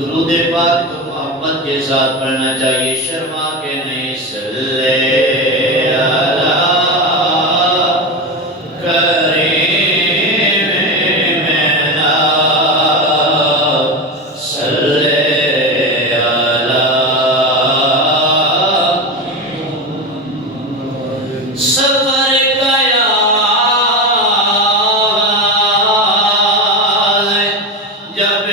درود پاک تو محبت کے ساتھ پڑھنا چاہیے، شرما کے نہیں۔ صلی علی کریم مینا، صلی علی سفر گیا جب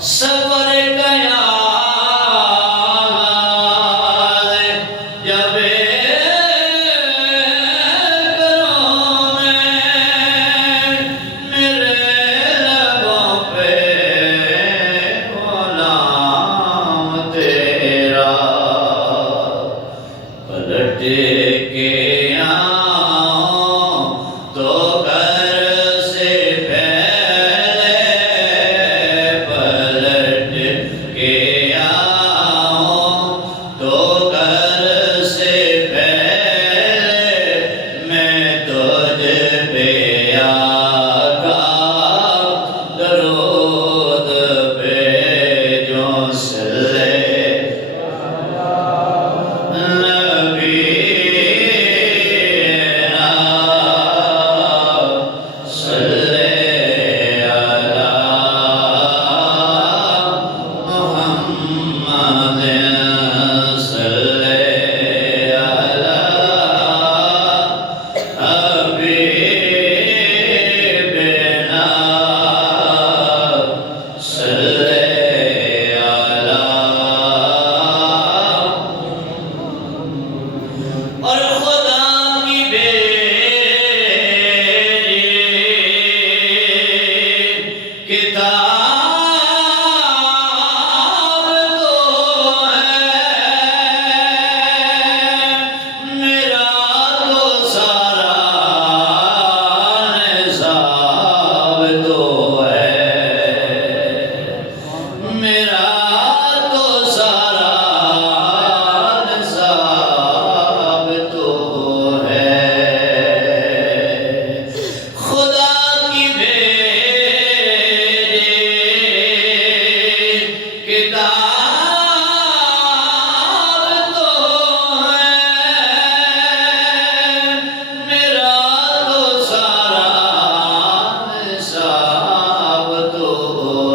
سفر گیا جب کروں میں، میرے لبوں پہ ہو نام تیرا، پلٹ کے آؤں تو گھر سے پہلے، پلٹ کے آؤں تو گھر سے پہلے، میں تجھ پہ آقا درود بھیجوں۔ صلی اور خدا کی بھیجی کتاب تو ہے، میرا تو سارا نصاب تو ہے، میرا تو سارا نصاب تو ہے۔ خدا کی بھیجی کتاب تو ہے، میرا تو سارا نصاب تو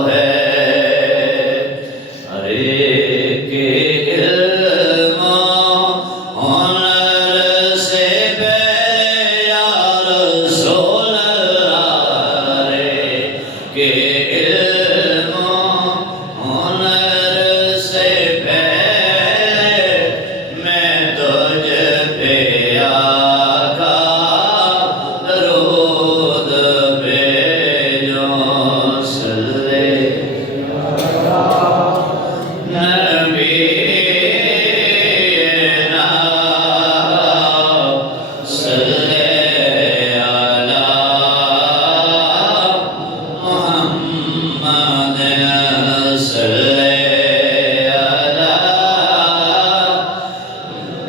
ہے۔ ہر ایک علم و ہنر سے پہلے یا رسول اللہ، ہر ایک علم و ہنر سے پہلے، میں تجھ پہ آقا درود بھیجوں۔ صلی نبینا صلی علی محمد، صلی علی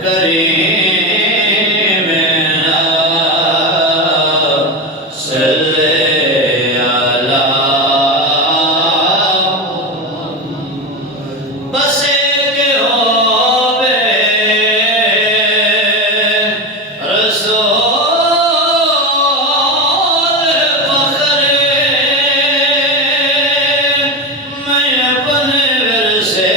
کریم صلی علی۔ بس ایک ہووے رسول فخر، میں اپنے ورثے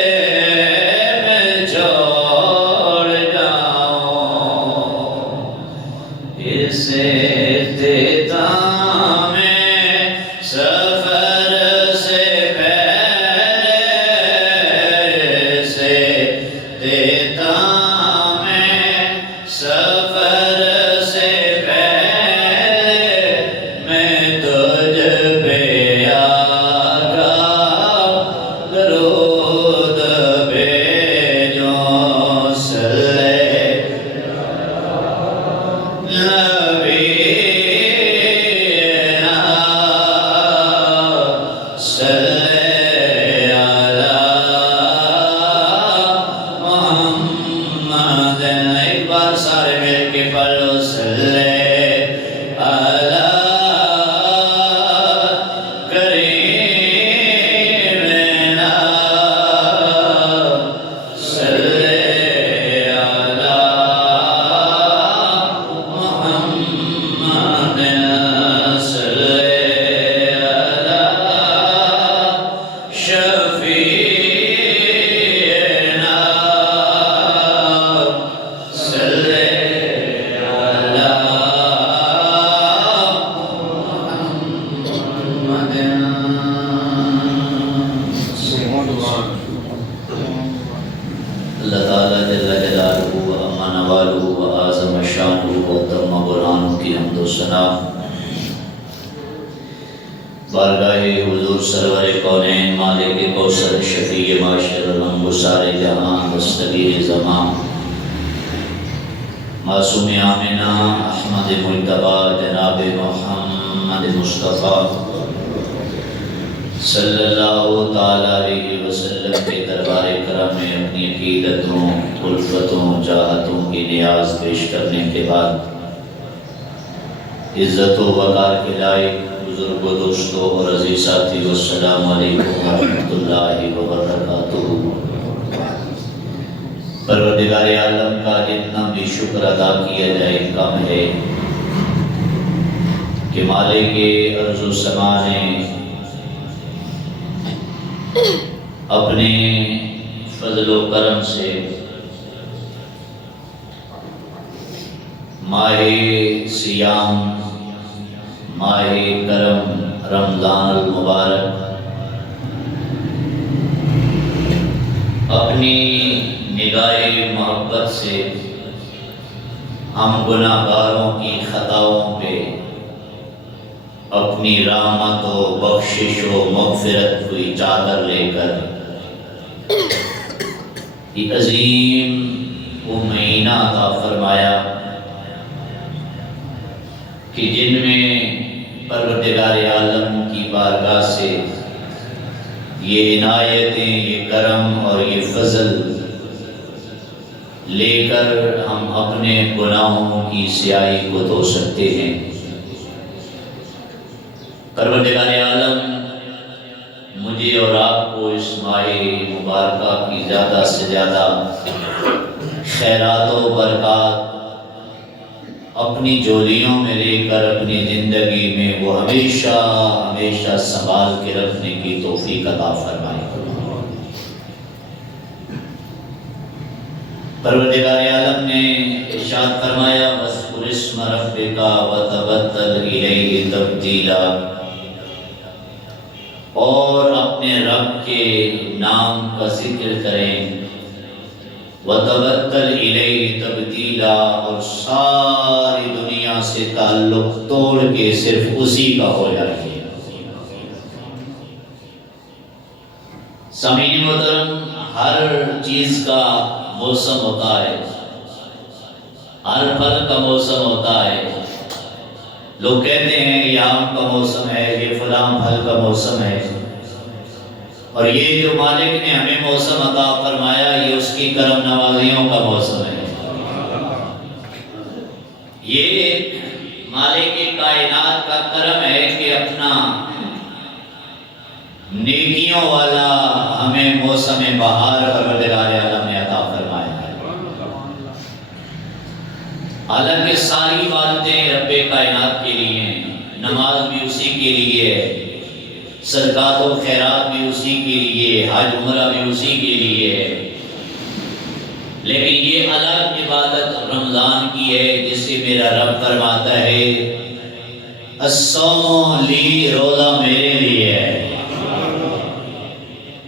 میں چھوڑ جاؤں، اس اختتام سفر سے پہلے سے اختتام سفر سے پہلے میں تجھ پہ آقا درود بھیجوں صلی اللہ تعالیٰ جل جلالہ و عظم نوالہ و اعظم شانہ و تم برہانہ کی حمد و ثنا بارگاہ حضور سرور کونین مالک کوثر شفیع معاشر الانبسار جہاں مستغیر زمان معصوم آمنہ احمد مجتبی جناب محمد مصطفیٰ صلی اللہ تعالیٰ علیہ وسلم کے دربار کرم میں اپنی عقیدتوں، الفتوں، چاہتوں کی نیاز پیش کرنے کے بعد عزت و وقار کے لائق بزرگ و دوستوں اور عزیز ساتھی السلام علیکم ورحمۃ اللہ وبرکاتہ۔ پروردگار عالم کا جتنا بھی شکر ادا کیا جائے کم ہے کہ مالک ارض و سما نے اپنے فضل و کرم سے ماہ سیام، ماہ کرم رمضان المبارک اپنی نگاہ محبت سے ہم گناہ گاروں کی خطاؤں پہ اپنی رحمت و بخشش و مغفرت کی چادر لے کر ایک عظیم وہ مہینہ عطا فرمایا کہ جن میں پروردگار عالم کی بارگاہ سے یہ عنایتیں، یہ کرم اور یہ فضل لے کر ہم اپنے گناہوں کی سیاہی کو دھو سکتے ہیں۔ پروردگار عالم مجھے اور آپ کو اس ماہ مبارکہ کی زیادہ سے زیادہ خیرات و برکات اپنی جولیوں میں لے کر اپنی زندگی میں وہ ہمیشہ ہمیشہ سنبھال کے رکھنے کی توفیق عطا فرمائے۔ پروردگار عالم نے ارشاد فرمایا وَاذْكُرِ اسْمَ رَبِّكَ وَتَبَتَّلْ إِلَيْهِ تَبْتِيلًا، اور اپنے رب کے نام کا ذکر کریں، وَتَبَتَّلْ إِلَيْهِ تَبْتِيلًا، اور ساری دنیا سے تعلق توڑ کے صرف اسی کا ہو جائے۔ سامعین محترم، ہر چیز کا موسم ہوتا ہے، ہر پھل کا موسم ہوتا ہے۔ لوگ کہتے ہیں یہ آم کا موسم ہے، یہ فلاں پھل کا موسم ہے، اور یہ جو مالک نے ہمیں موسم عطا فرمایا یہ اس کی کرم نوازیوں کا موسم ہے۔ یہ مالک کائنات کا کرم ہے کہ اپنا نیکیوں والا ہمیں موسم بہار پروردگار عالم نے عطا فرمایا ہے۔ حالانکہ ساری باتیں رب کائنات کے لیے ہیں، نماز بھی اسی کے لیے ہے، صدقات و خیرات بھی اسی کے لیے، حج عمرہ بھی اسی کے لیے ہے، لیکن یہ الگ عبادت رمضان کی ہے جس سے میرا رب فرماتا ہے الصوم لی، روزہ میرے لیے ہے،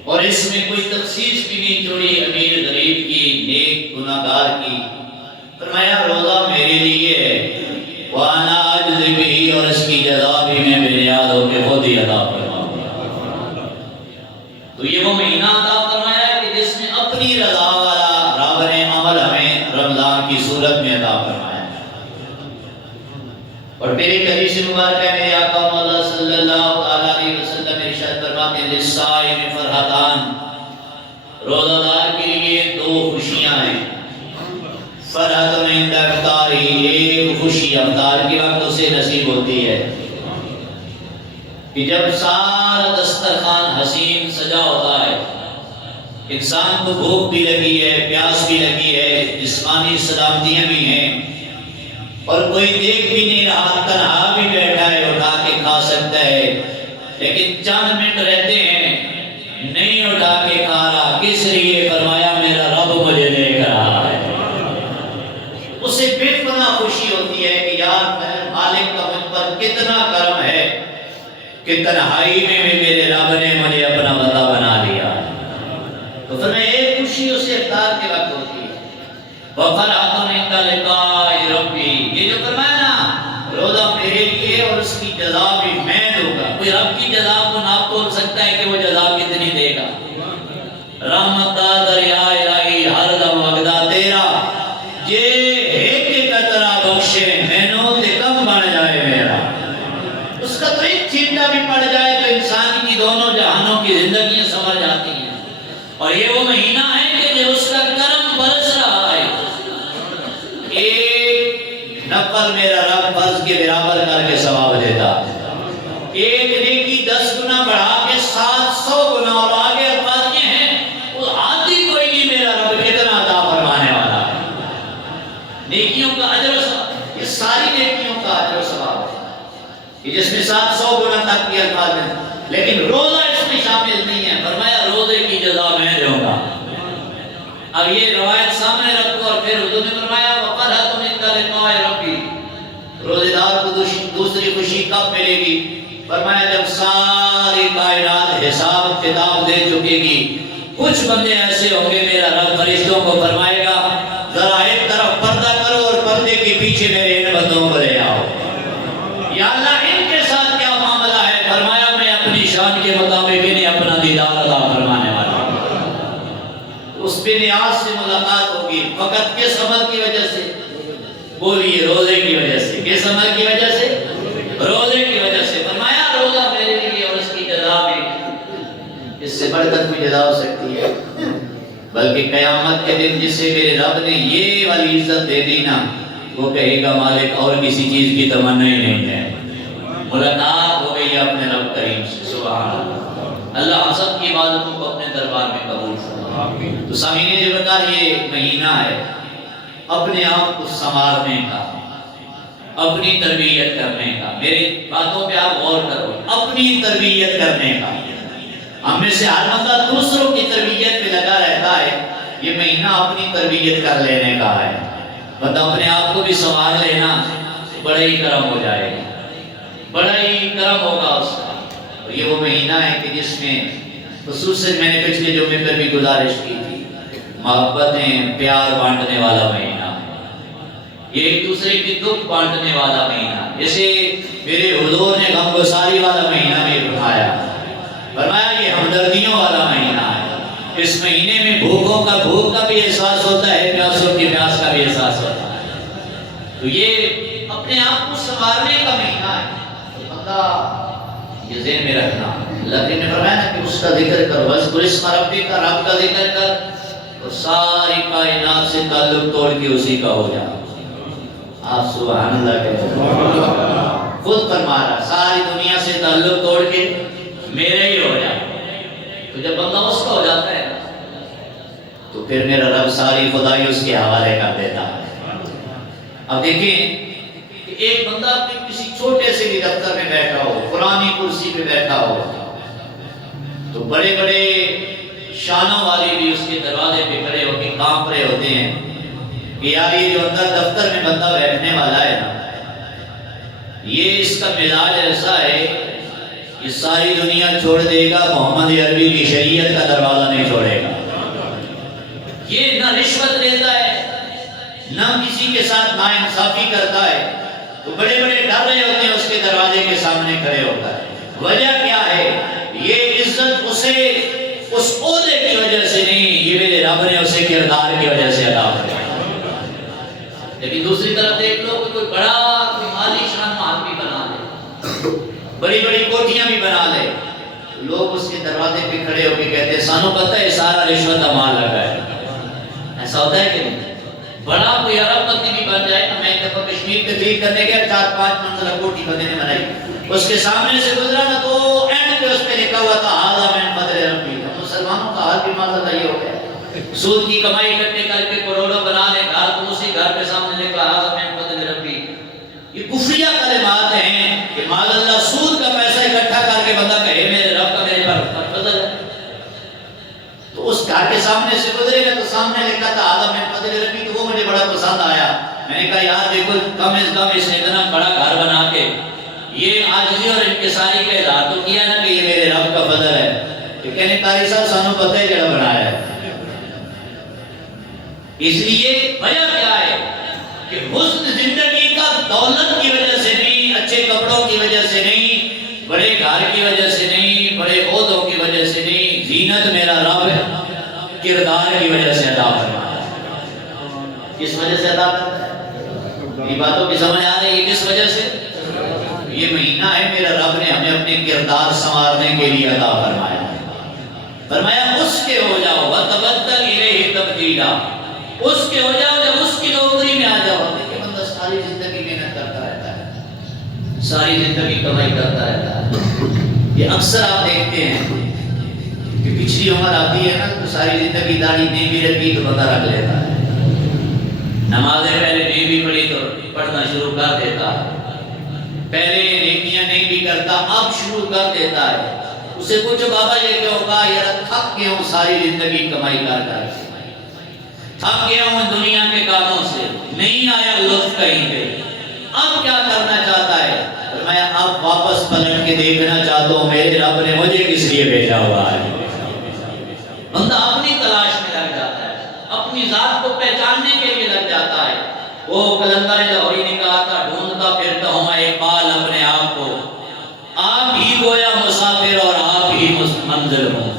اور اس میں کوئی تخصیص بھی نہیں چھوڑی امیر غریب کی، نیک گناہ گار کی، فرمایا روزہ میرے لیے ہے، وَأَنَا أَجْزِي بِهِ، اور اس کی جزا بھی میں بے نیاز ہو کے خود ہی ادا فرماؤں گا۔ تو یہ وہ مہینہ عطا فرمایا ہے کہ جس میں اپنی رضا والا رب نے عمل ہمیں رمضان کی صورت میں عطا فرمایا ہے۔ اور میرے حدیث مبارک ہے، میرے آقا مولا صلی اللہ علیہ وسلم ارشاد فرماتے ہیں للصائم فرحتان، روزہ دار کے لیے دو خوشیاں ہیں، فرحت عند افطاری، ایک خوشی افطار کے وقت اسے نصیب ہوتی ہے کہ جب سارا دسترخوان حسین سجا ہوتا ہے، انسان کو بھوک بھی لگی ہے، پیاس بھی لگی ہے، جسمانی سلامتیاں بھی ہیں، اور کوئی دیکھ بھی نہیں رہا، تنہا بھی بیٹھا ہے، اٹھا کے کھا سکتا ہے، لیکن چند منٹ رہتے ہیں نہیں اٹھا کے کھا رہا، کس لیے؟ فرمایا میرا رب مجھے دیکھ رہا ہے۔ اسے بے پناہ خوشی ہوتی ہے کہ یار میرے مالک کا مجھ پر کتنا کرم ہے کہ تنہائی میں بھی میرے رب نے مجھے اپنا بندہ بنا لیا۔ تو فرمایا ایک خوشی اسے افطار کے وقت ہوتی ہے، وَفَرْحَةٌ عِندَ لِقَاءِ رَبِّي، یہ جو فرمایا نا روزہ میرے لیے اور اس کی جزا بھی میں دوں گا۔ کوئی رب کی جزا کو نہ تول سکتا ہے کہ وہ جزا کتنی دے گا۔ رحمت دا دریا الہی ہر دم وگدا تیرا، جے ایک قطرہ بخشے مینوں تے کم بن جائے میرا۔ اس کا تو ایک چھینٹا بھی پڑ جائے تو انسان کی دونوں جہانوں کی زندگیاں سنور جاتی ہیں۔ اور یہ وہ مہینہ ہے کہ اس کا کرم برس رہا ہے، ایک نفل میرا رب فرض کے برابر کر کے ثواب دیتا ہے، ایک نیکی 10 گنا بڑھا کے 700 گنا، اور آگے الفاظ یہ ہیں وہ عادی کوئی نہیں میرا رب کتنا عطا فرمانے والا ہے۔ نیکیوں کا اجر و ثواب، یہ ساری نیکیوں کا اجر و ثواب ہے کہ جس میں 700 گنا تک کے الفاظ ہیں، لیکن روزہ اس میں شامل نہیں ہے۔ فرمایا روزے کی جزا میں دوں گا۔ اب یہ روایت سامنے رکھو، اور پھر حضور نے فرمایا وَفَرْحَةٌ عِندَ لِقَاءِ رَبِّي، روزے دار کو دوسری خوشی کب ملے گی؟ فرمایا جب ساری کائنات حساب کتاب دے چکے گی، کچھ بندے ایسے ہوں گے میرا رب فرشتوں کو فرمائے گا ذرا ایک طرف پردہ کرو اور پردے کے پیچھے میرے ان بندوں کو لے آؤ، یا اللہ ان کے ساتھ کیا معاملہ ہے؟ فرمایا میں اپنی شان کے مطابق انہیں اپنا دیدار عطا فرمانے والا ہوں۔ اس بے نیاز سے ملاقات ہوگی، فقط کس عمل کی وجہ سے؟ بولیے روزے کی وجہ سے۔ کس عمل کی وجہ سے؟ روزے کی وجہ سے۔ فرمایا روزہ میرے لیے اور اس کی جزا بھی، اس سے بڑھ کر کوئی جزا ہو سکتی ہے؟ بلکہ قیامت کے دن جسے میرے رب نے یہ والی عزت دے دی نا، وہ کہے گا مالک اور کسی چیز کی تمنا ہی نہیں ہے، ملاقات ہو گئی اپنے رب کریم سے۔ سبحان اللہ، اللہ ہم سب کی عبادتوں کو اپنے دربار میں قبول فرمائے۔ تو سامعین جو بتا یہ مہینہ ہے اپنے آپ کو سنوارنے کا، اپنی تربیت کرنے کا۔ میری باتوں پہ آپ غور کرو، اپنی تربیت کرنے کا۔ ہم میں سے ہر بندہ دوسروں کی تربیت پہ لگا رہتا ہے، یہ مہینہ اپنی تربیت کر لینے کا ہے۔ بندہ اپنے آپ کو بھی سنوار لینا، بڑا ہی کرم ہو جائے گا، بڑا ہی کرم ہوگا اس کا۔ اور یہ وہ مہینہ ہے کہ جس میں خصوصاً میں نے پچھلے جمعے پر بھی گزارش کی تھی، محبتیں پیار بانٹنے والا مہینہ، یہ ایک دوسرے کی دکھ بانٹنے والا مہینہ، جیسے میرے حضور نے غم گساری والا مہینہ بھی اٹھایا، فرمایا یہ ہمدردیوں والا مہینہ ہے۔ اس مہینے میں بھوکوں کا بھوک کا بھی احساس ہوتا ہے، پیاسوں کی پیاس کا بھی احساس ہوتا ہے۔ تو یہ اپنے آپ کو سنوارنے کا مہینہ ہے۔ تو بندہ یہ ذہن میں رکھنا، اللہ نے فرمایا نا کہ اس کا ذکر کر، وَاذْكُرِ اسْمَ رَبِّكَ، رب کا ذکر کر، اور ساری کائنات سے تعلق توڑ کے اسی کا ہو جا۔ آپ سبحان اللہ کہتے ہیں، خود فرما رہا ساری دنیا سے تعلق توڑ کے میرے ہی ہو جائے۔ تو جب بندہ اس کا ہو جاتا ہے تو پھر میرا رب ساری خدائی اس کے حوالے کر دیتا ہے۔ اب دیکھیں کہ ایک بندہ اپنے کسی چھوٹے سے بھی دفتر میں بیٹھا ہو، پرانی کرسی پہ بیٹھا ہو، تو بڑے بڑے شانوں والے بھی اس کے دروازے پہ کھڑے ہو کے کانپ رہے ہوتے ہیں کہ یار یہ جو اندر دفتر میں بندہ بیٹھنے والا ہے نا، یہ اس کا مزاج ایسا ہے کہ ساری دنیا چھوڑ دے گا، محمد عربی کی شریعت کا دروازہ نہیں چھوڑے گا۔ یہ نہ رشوت لیتا ہے، نہ کسی کے ساتھ ناانصافی کرتا ہے، تو بڑے بڑے ڈر رہے ہوتے ہیں اس کے دروازے کے سامنے کھڑے ہوتا ہے۔ وجہ کیا ہے؟ یہ عزت اسے اس عہدے کی وجہ سے نہیں، یہ میرے رب نے اسے کردار کی وجہ سے عطا کیا۔ لیکن دوسری طرف دیکھ لو کہ کوئی بڑا مالی شان محل بھی بنا لے، بڑی بڑی کوٹھیاں بھی بنا لے، لوگ اس کے دروازے پہ کھڑے ہو کے کہتے ہیں سانو پتہ ہے سارا رشوت کا مال لگا ہے۔ ایسا ہوتا ہے کہ نہیں؟ بڑا کوئی عرب پتی بھی بن جائے نا، میں ایک دفعہ کشمیر تقریر کرنے گیا، 4-5 منزلہ کوٹھی بندے نے بنائی، اس کے سامنے سے گزرا نا تو اینڈ پہ اس پہ لکھا ہوا تھا ھذا من فضل ربی۔ مسلمانوں کا حال بھی ماذا یہ ہو گیا، سود کی کمائی اکٹھے کر کے کروڑوں بنا لے گھر، تو اسی گھر کے سامنے لکھا ھذا من فضل ربی۔ یہ کفریہ کلمات ہیں کہ مال اللہ سود کا پیسہ اکٹھا کر کے بندہ کہے میرے رب کا میرے پر فضل ہے۔ تو اس گھر کے سامنے سے گزرے گا تو سامنے لکھا تھا ھذا من فضل ربی، تو وہ مجھے بڑا پسند آیا۔ میں نے کہا یار دیکھو کم از کم اس نے اتنا بڑا گھر بنا کے یہ عاجزی اور انکساری کا اظہار تو کیا نا کہ یہ میرے رب کا فضل ہے۔ کہ کہنے قاری صاحب سانو پتہ ہے جڑا بنایا ہے۔ اس لیے وجہ کیا ہے کہ حسن زندگی کا دولت کی وجہ سے نہیں، اچھے کپڑوں کی وجہ سے نہیں، بڑے گھر کی وجہ سے نہیں، بڑے عہدوں کی وجہ سے نہیں، زینت میرا رب کردار کی وجہ سے عطا فرماتا ہے۔ کس وجہ سے عطا کرتا ہے؟ یہ باتوں کی سمجھ آ رہی ہے کس وجہ سے؟ یہ مہینہ ہے میرا رب نے ہمیں اپنے کردار سنوارنے کے لیے عطا فرمایا۔ فرمایا اس کے ہو جاؤ وَتَبَدَّلْ إِلَيْهِ تَبْدِيلًا، اس کے ہو جاؤ جب اس کی نوکری میں آ جاؤ۔ دیکھیں بندہ ساری زندگی محنت کرتا رہتا ہے، ساری زندگی کمائی کرتا رہتا ہے۔ یہ اکثر آپ دیکھتے ہیں کہ پچھلی عمر آتی ہے نا تو ساری زندگی داڑھی نہیں بھی رکھی تو بندہ رکھ لیتا ہے، نمازیں پہلے نہیں بھی پڑھی تو پڑھنا شروع کر دیتا ہے، پہلے نیکیاں نہیں بھی کرتا اب شروع کر دیتا ہے۔ اسے پوچھو بابا یہ کیوں کہا؟ یار تھک گیا ہوں ساری زندگی کمائی کر کر، تھک گیا ہوں دنیا کے کاموں سے، نہیں آیا لطف کہیں پہ، اب کیا کرنا چاہتا ہے؟ میں اب واپس پلٹ کے دیکھنا چاہتا ہوں میرے رب نے مجھے کس لیے بھیجا ہوا ہے۔ بندہ اپنی تلاش میں لگ جاتا ہے، اپنی ذات کو پہچاننے کے لیے لگ جاتا ہے۔ وہ قلندر لاہوری نے کہا تھا ڈھونڈتا پھرتا ہوں میں اقبال اپنے آپ کو، آپ ہی گویا مسافر اور آپ ہی منزل ہوں۔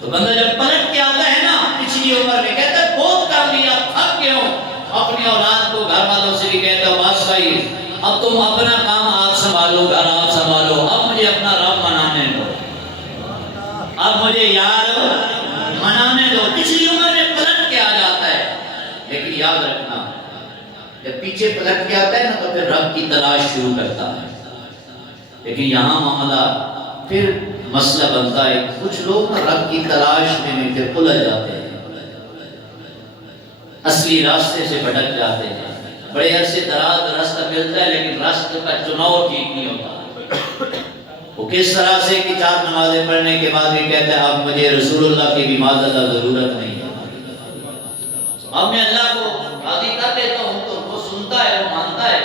تو بندہ جب پلٹ کے آتا ہے نا پچھلی عمر میں کہتا ہے بہت کر لیا تھک گیا ہوں، اپنی اولاد کو گھر والوں سے بھی کہتا ہوں بس بھائی اب تم اپنا کام آپ سنبھالو، گھر آپ سنبھالو، اب مجھے اپنا رب منانے دو، اب مجھے یار منانے دو۔ پچھلی عمر میں پلٹ کے آ جاتا ہے، لیکن یاد رکھنا جب پیچھے پلٹ کے آتا ہے نا تو پھر رب کی تلاش شروع کرتا ہے۔ لیکن یہاں معاملہ پھر مسئلہ بنتا ہے، کچھ لوگ رب کی تلاش میں نہیں پھر الجھ جاتے ہیں، اصلی راستے سے بھٹک جاتے ہیں، بڑے عرصے دراز راستہ ملتا ہے لیکن راستے کا چناؤ ٹھیک نہیں ہوتا۔ وہ کس طرح سے کہ 4 نمازیں پڑھنے کے بعد بھی کہتا ہے اب مجھے رسول اللہ کی بھی معذرت ضرورت نہیں ہے، اب میں اللہ کو راضی کر دیتا ہوں تو وہ سنتا ہے، وہ مانتا ہے،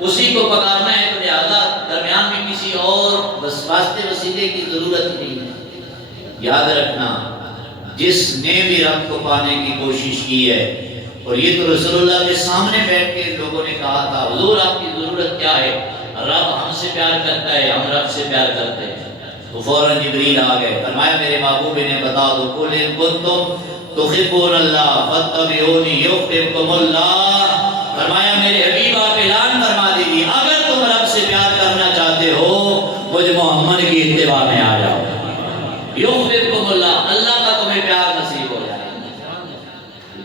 اسی کو پکارنا ہے، تو لہٰذا درمیان میں کسی اور واسطے وسیلے کی ضرورت ہی نہیں ہے۔ یاد رکھنا جس نے بھی رب کو پانے کی کوشش کی ہے، اور یہ تو رسول اللہ کے سامنے بیٹھ کے لوگوں نے کہا تھا حضور آپ کی ضرورت کیا ہے؟ رب ہم سے پیار کرتا ہے، ہم رب سے پیار کرتے ہیں۔ تو فوراً جبریل آ گئے، فرمایا میرے محبوب انہیں بتا دو قل ان کنتم تحبون اللہ فاتبعونی یحببکم اللہ، فرمایا میرے حبیب آپ اعلان فرما دیجیے اگر تم رب سے پیار کرنا چاہتے ہو مجھ محمد کی اتباع میں آ جاؤ، یحببکم اللہ، اللہ کا تمہیں پیار نصیب ہو جائے۔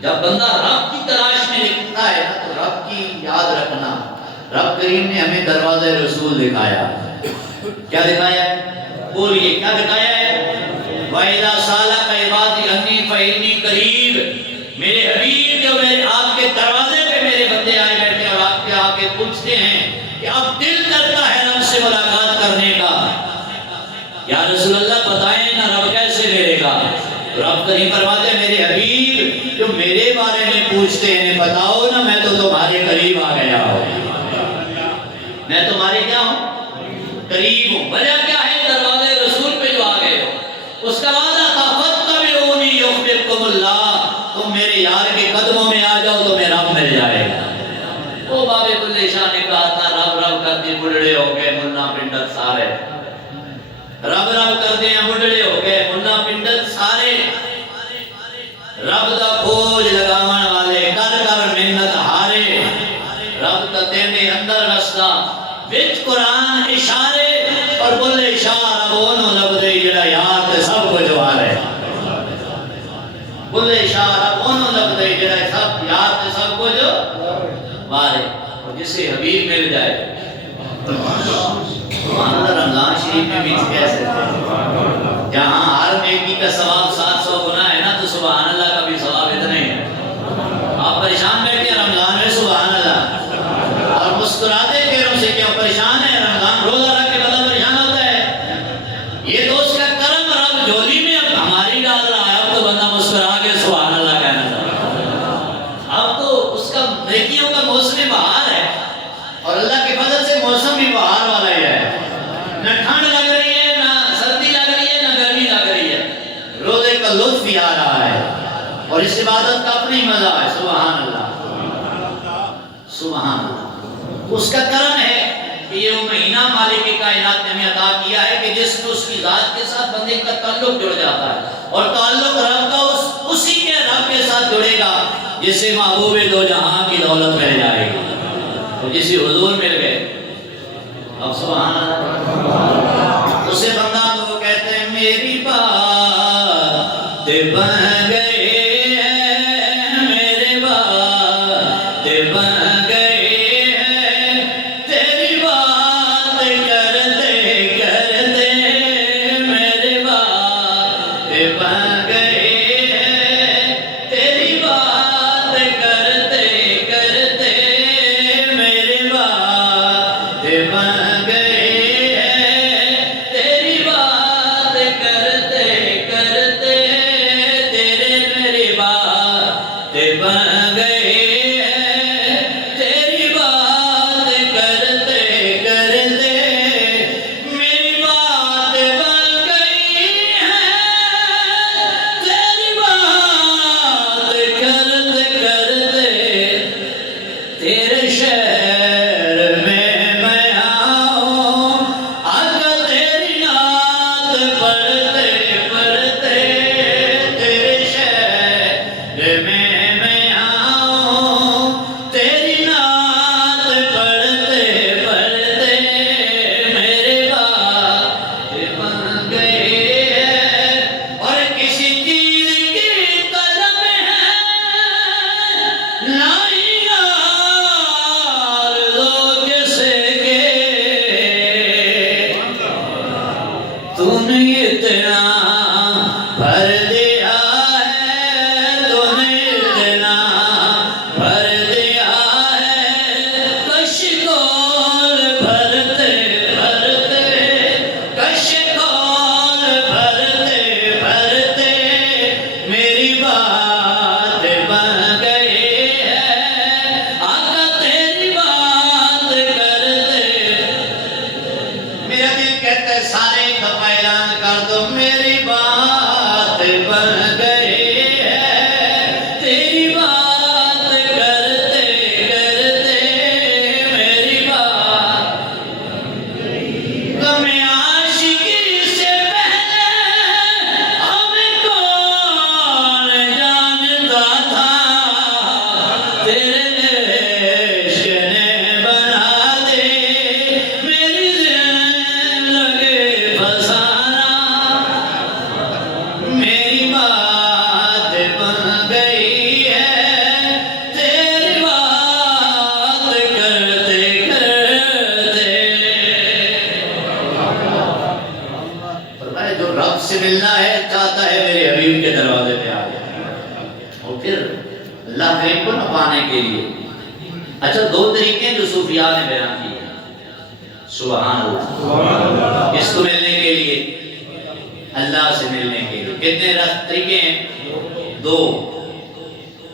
جب بندہ رب کی تلاش میں لکھتا ہے نا تو رب کی یاد رکھنا، رب کریم نے ہمیں دروازہ رسول دکھایا، کیا دکھایا ہے؟ بولیے کیا دکھایا ہے؟ وَإِذَا سَأَلَكَ عِبَادِي عَنِّي فَإِنِّي قَرِيبٌ، میرے حبیب جو میرے آپ کے دروازے پہ میرے بندے آئے بیٹھے اور آپ کے آ کے پوچھتے ہیں کہ اب دل کرتا ہے رب سے ملاقات کرنے کا، یا رسول اللہ بتائیں نا رب کیسے ملے گا؟ آپ کریم فرماتے ہیں میرے حبیب جو میرے بارے میں پوچھتے ہیں بتاؤ نا میں تو تمہارے قریب آ گیا ہوں، میں تمہارے کیا ہوں؟ قریب ہوں۔ وجہ کیا ہے؟ دروازے رسول پہ جو آ گئے ہو، اس کا وعدہ تھا فَاتَّبِعُونِی یُحْبِبْکُمُ اللہ، تم میرے یار کے قدموں میں آ جاؤ تو میرا رب مل جائے گا۔ وہ بابِ بلے شاہ نے کہا تھا رب رب کرتے بڑھڑے ہو گئے منا پنڈت سارے، رب رب کرتے ہیں بڑھڑے ہو گئے منا پنڈت سارے، رب دا کھوج لگاون والے کر کر منت ہارے، رب دا تینے اندر رستا وچ قرآن اشارے، اور بلے شاہ رب انہوں لب دے جڑا یاد تے سب کچھ وارے، بلے شاہ رب انہوں لب دے جڑا سب یاد تے سب کچھ وارے، اور جسے حبیب مل جائے سبحان اللہ۔ رمضان شریف میں بھی کیسے تھے جہاں ہر نیکی کا ثواب 700 گنا ہے نا، تو سبحان اللہ کا بھی ثواب اتنا ہی ہے۔ آپ پریشان بیٹھے ہیں رمضان میں سبحان اللہ، اور مسکراتے پیروں سے کیوں پریشان ہے؟ رمضان روزہ رکھ کے بندہ پریشان ہوتا ہے، یہ تو اس کا کرم رب جھولی میں اب ہماری ڈال رہا ہے، اب تو بندہ مسکرا کے سبحان اللہ کہنا چاہتا، اب تو اس کا نیکیوں کا موسم بہار ہے، اور اللہ کے فضل سے موسم بھی بہار والا ہی ہے، نہ ٹھنڈ لگ رہی ہے نہ سردی لگ رہی ہے نہ گرمی لگ رہی ہے، روزے کا لطف بھی آ رہا ہے، اور اس عبادت کا اپنی مزہ ہے۔ سبحان اللہ سبحان اللہ، اس کا کرم ہے کہ یہ وہ مہینہ مالک کائنات نے ہمیں عطا کیا ہے کہ جس میں اس کی ذات کے ساتھ بندے کا تعلق جڑ جاتا ہے، اور تعلق رب کا اسی کے رب کے ساتھ جڑے گا جسے محبوب دو جہاں کی دولت مل جائے گی، تو جسے حضور مل گئے اب سبحان اللہ، اسے بندہ تو کہتے ہیں میری بات بن گئے ہیں، میرے بات بن گئے ہیں، تیری بات کرتے کرتے میرے بات بن گئے ہیں، تیری بات کرتے کرتے میرے بات بن گئے ہیں، تیری بات کرتے کرتے تیرے میری بات بن گئے ہیں، تیری بات کرتے کرتے میری بات بن گئی ہے، تیری بات کرتے کرتے تیرے شہر میں میں آؤں، آقا تیری نعت پڑھتے پڑھتے تیرے شہر میں آؤں، تیری نعت پڑھتے پڑھتے میرے بات بن گئے ہیں، اور کسی چیز کی طلب ہے لائی آرزو جیسے کہ تو نے اتنا بھر دیا ہے، تو نے اتنا بھر دیا ہے، کش کول بھرتے بھرتے کش کول بھرتے بھرتے میری بات بن گئی ہے، آقا تیری بات کرتے میرا دل کہتا ہے سارے دفعہ اعلان کر دو میری بات بن گئی ہے، تیری بات کرتے کرتے میری بات غم عاشقی سے پہلے ہمیں کون جانتا تھا، تیرے عشق نے بنا دے میری زندگی فسانہ، میری بات بن گئی ہے، تیری بات کرتے کرتے۔ فرمایا جو رب سے ملنا ہے چاہتا ہے میرے حبیب کے دروازے پہ آ جائے، اور پھر اللہ کریم کو نہ پانے کے لیے اچھا دو طریقے جو صوفیاء نے بیان کیے، سبحان اللہ، اس کو ملنے کے لیے اللہ سے ملنے کے لیے کتنے طریقے ہیں؟ دو.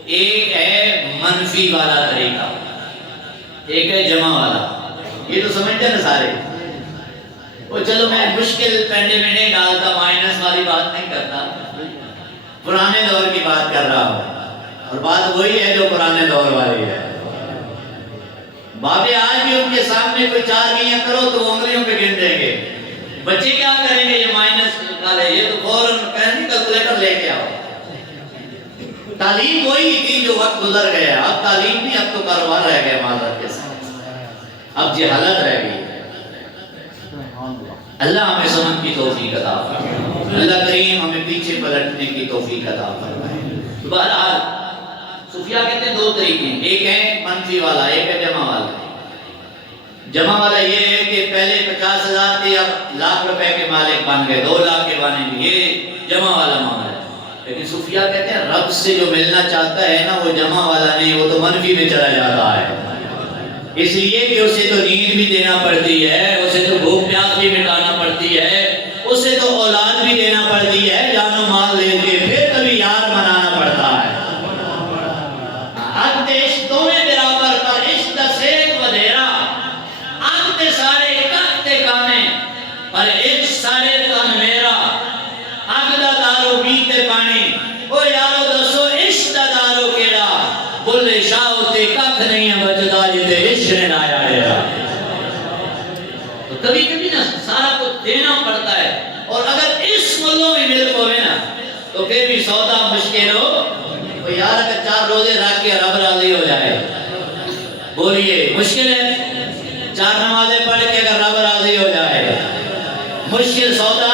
ایک ہے منفی والا طریقہ، ایک ہے جمع والا. یہ تو سمجھتے نا سارے. وہ چلو میں مشکل پینڈے میں نہیں ڈالتا، مائنس والی بات نہیں کرتا، پرانے دور کی بات کر رہا ہوں، اور بات وہی ہے جو پرانے دور والی ہے. بابے آج بھی ان کے سامنے کوئی 4 گھیاں کرو تو وہ انگلیوں پہ گن دیں گے. بچے کیا کریں گے؟ یہ مائنس نکالے، یہ تو فوراً کہیں گے کیلکولیٹر لے کے آؤ. تعلیم وہی تھی جو وقت گزر گیا. اب تعلیم نہیں، اب تو کاروبار رہ گیا معذرت کے ساتھ، اب جہالت رہ گئی. اللہ ہمیں سمجھ کی توفیق عطا فرمائے، اللہ کریم ہمیں پیچھے پلٹنے کی توفیق عطا فرمائے. بہرحال صوفیاء کہتے ہیں 2 طریقے ہیں، ایک ہے منفی والا، ایک ہے جمع والا. جمع والا یہ ہے کہ پہلے 50,000 تھے، اب لاکھ روپے کے مالک بن گئے، 2 لاکھ کے بنے گے. یہ جمع والا معاملہ ہے. لیکن صوفیاء کہتے ہیں رب سے جو ملنا چاہتا ہے نا، وہ جمع والا نہیں، وہ تو منفی میں چلا جاتا ہے. اس لیے کہ اسے تو نیند بھی دینا پڑتی ہے، اسے تو بھوک پیاس بھی مٹانا پڑتی ہے، اسے تو اولاد بھی دینا پڑتی ہے، جان و مال دے کے پھر کبھی یار منانا پڑتا ہے. حق عشق دوویں برابر پر عشق دا سیک ودھیرا، حق تے سارے کٹ تے کانے پر عشق سارے تن میرا. حق دا دارو پیتے پانی، او یارو دسو عشق دا دارو کیڑا، بلے شاہ ہوتے ککھ نہیں ہے بچدا جتے عشق نے لایا ہے. تو کبھی کبھی نا سارا کچھ دینا پڑتا ہے، اور اگر اس ملوں میں ملک ہوئے نا تو پھر بھی سودا مشکل ہو. تو یار اگر 4 روزے رکھ کے رب راضی ہو جائے، بولیے مشکل ہے؟ 4 نمازیں پڑھ کے اگر رب راضی ہو جائے، مشکل سودا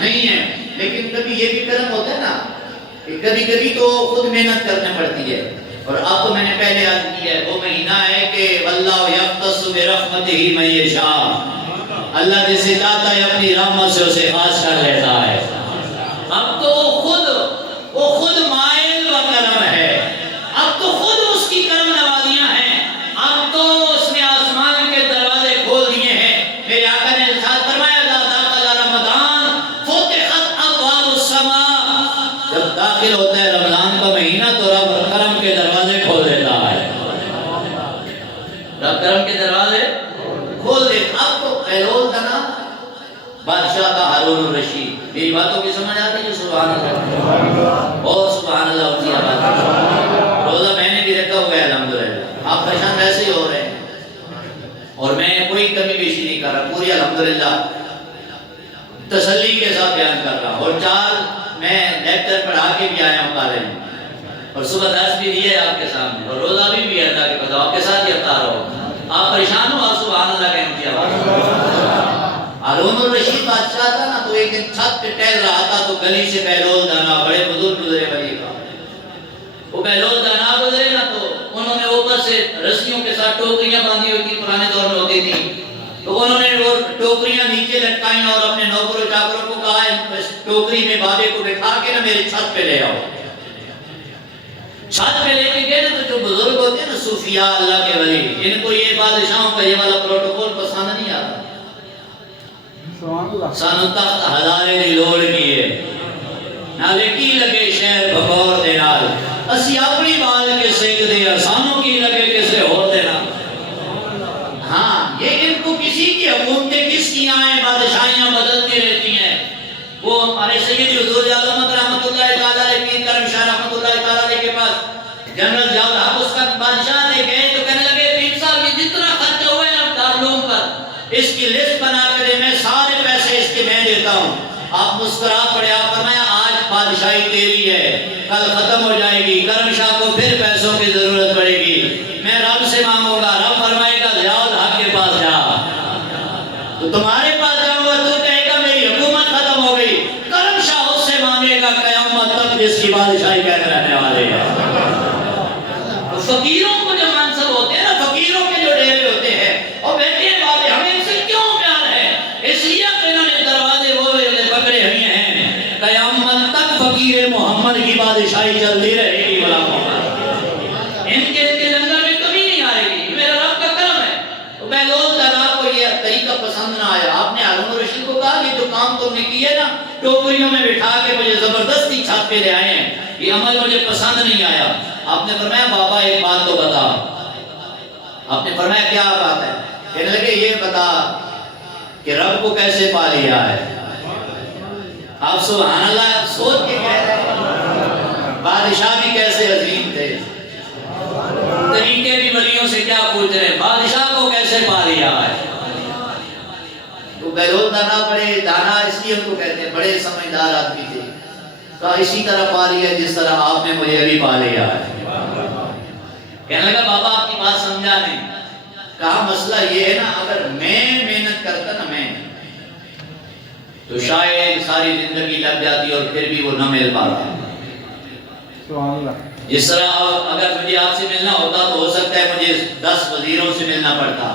نہیں ہے. لیکن کبھی یہ بھی کرم ہوتا ہے نا کہ کبھی کبھی تو خود محنت کرنا پڑتی ہے. اور اب تو میں نے پہلے عرض کیا ہے، وہ مہینہ ہے کہ واللہ یختص برحمتہ من یشاء، اللہ جسے چاہتا ہے اپنی رحمت سے اسے خاص کر لیتا ہے. اب تو وہ خود مائل و کرم ہے، اب تو خود اس کی کرم نوازیاں ہیں، اب تو اس نے آسمان کے دروازے کھول دیے ہیں. میرے آقا نے ارشاد فرمایا اذا دخل رمضان فتحت ابواب السماء، جب داخل ہوتا ہے رمضان کا مہینہ تو رب کرم کے دروازے کھول دیتا ہے، رب کرم کے دروازے کھول دیتا. اب تو فیروز کا نام بادشاہ کا ہارون الرشید. میری باتوں کی سمجھ آتی ہے؟ سبحان اللہ، اور سبحان اللہ اونچی آواز. روزہ میں نے بھی رکھا ہوا ہے الحمدللہ، آپ پریشان ویسے ہی ہو رہے ہیں، اور میں کوئی کمی بیشی نہیں کر رہا، پوری الحمدللہ تسلی کے ساتھ بیان کر رہا ہوں. اور 4 میں لیکچر پڑھا کے بھی آیا ہوں کالج میں، اور صبح 10 بھی دیے آپ کے سامنے، اور روزہ بھی اللہ کے پتہ آپ کے ساتھ ہی افطار ہو. آپ پریشان ہو؟ آپ سبحان اللہ کہیں اونچی آواز. ہارون الرشید بادشاہ تھا نا، تو ایک دن چھت پہ ٹہل رہا تھا تو گلی سے بہلول دانا، بڑے بزرگ گزرے ولی کا، وہ بہلول دانا گزرے نا تو انہوں نے اوپر سے رسیوں کے ساتھ ٹوکریاں باندھی ہوئی تھی، پرانے دور میں ہوتی تھی، تو انہوں نے وہ ٹوکریاں نیچے لٹکائیں اور اپنے نوکروں چاکروں کو کہا اس ٹوکری میں بابے کو بٹھا کے نا میری چھت پہ لے آؤ. چھت پہ لے کے گئے نا تو جو بزرگ ہوتے ہیں نا صوفیاء اللہ کے ولی، ان کو یہ بادشاہوں کا یہ والا پروٹوکول پسند نہیں آتا. سانو تخت ہزارے دی لوڑ کیے نالے کی لگے شہر بھگور دے نال، اسی اپنی بال کے سیک دیا، سانو کی لگے کسے اور دے نال. ہاں یہ ان کو کسی کی حکومتیں کس کی آئیں، بادشاہیاں بدلتی رہتی ہیں. وہ ہمارے سیدی حضور عالمت رحمت اللہ تعالیٰ علیہ پیر کرم شاہ رحمت اللہ تعالیٰ علیہ کے پاس جنرل ضیاء الحق اس کا بادشاہ نے گئے تو کہنے لگے پیر صاحب یہ جتنا خرچہ ہوا ہے نا دارالعلوم پر، اس کی لسٹ بنا کے دے، میں سارے پیسے اس کے میں دیتا ہوں. آپ مسکرا پڑے، آپ فرمایا آج بادشاہی تیری ہے، کل ختم ہو جائے گی، کرم شاہ کو پھر پیسوں کی ضرورت پڑے گی، میں رب سے مانگوں گا. رب فرمائے گا ضیاء الحق کے پاس جا، تو تمہارے پاس جاؤں گا تو کہے گا میری حکومت ختم ہو گئی. کرم شاہ اس سے مانگے گا قیامت تک جس کی بادشاہی کہتے رہنے والے ہیں. فقیروں کو جو منصب ہوتے ہیں نا، فقیروں کے جو ڈیرے ہوتے ہیں، اور بیٹھے ہیں بابے ہمیں ان سے کیوں پیار ہے؟ اس لیے کہ انہوں نے دروازے وہ پکڑے ہوئے ہیں، قیامت تک فقیر محمد کی بادشاہی چلتی رہے گی. غلاموں ان کے لنگر میں کمی نہیں آئے گی، میرا رب کا کرم ہے. تو بہلول دانا کو یہ طریقہ پسند نہ آیا. آپ نے ہارون الرشید کو کہا کہ جو کام تم نے کیے نا ٹوکریوں میں بٹھا کے مجھے زبردستی چھت پہ لے آئے ہیں، یہ عمل مجھے پسند نہیں آیا۔ آپ نے فرمایا بابا ایک بات تو بتا۔ آپ نے فرمایا کیا بات ہے؟ کہنے لگے یہ بتا کہ رب کو کیسے پا لیا ہے۔ آپ سبحان اللہ سوچ کے کہہ رہے ہیں بادشاہ بھی کیسے عظیم تھے، طریقے بھی ولیوں سے کیا پوچھ رہے ہیں، بادشاہ کو کیسے پا لیا ہے۔ تو بیلول دانا بڑے دانا اس لیے ان کو کہتے ہیں، بڑے سمجھدار آدمی تھے، کہا اسی طرح پا لیا جس طرح آپ نے مجھے ابھی پا لیا ہے۔ کہنے لگا بابا آپ کی بات سمجھا نہیں۔ کہا مسئلہ یہ ہے نا، اگر میں محنت کرتا نا میں تو شاید ساری زندگی لگ جاتی اور پھر بھی وہ نہ مل پاتا۔ جس طرح اگر مجھے آپ سے ملنا ہوتا تو ہو سکتا ہے مجھے 10 وزیروں سے ملنا پڑتا،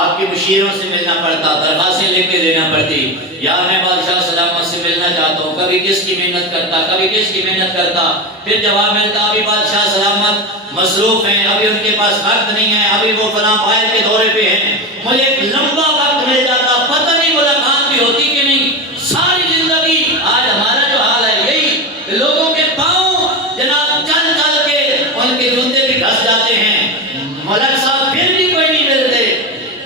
آپ کے مشیروں سے ملنا پڑتا، درخواستیں لکھ کے دینا پڑتی، یار میں بادشاہ سلامت سے ملنا چاہتا ہوں، کبھی کس کی محنت کرتا، کبھی کس کی محنت کرتا، پھر جواب ملتا ابھی بادشاہ سلامت مصروف ہیں، ابھی ان کے پاس وقت نہیں ہے، ابھی وہ فلاں فائل کے دورے پہ ہیں۔ مجھے ایک لمبا وقت مل جاتا، پتہ نہیں ملاقات بھی ہوتی کہ نہیں۔ ساری زندگی آج ہمارا جو حال ہے یہی کہ لوگوں کے پاؤں جناب چل چل کے ان کے جوتے بھی گھس جاتے ہیں، ملک صاحب پھر بھی کوئی نہیں ملتے۔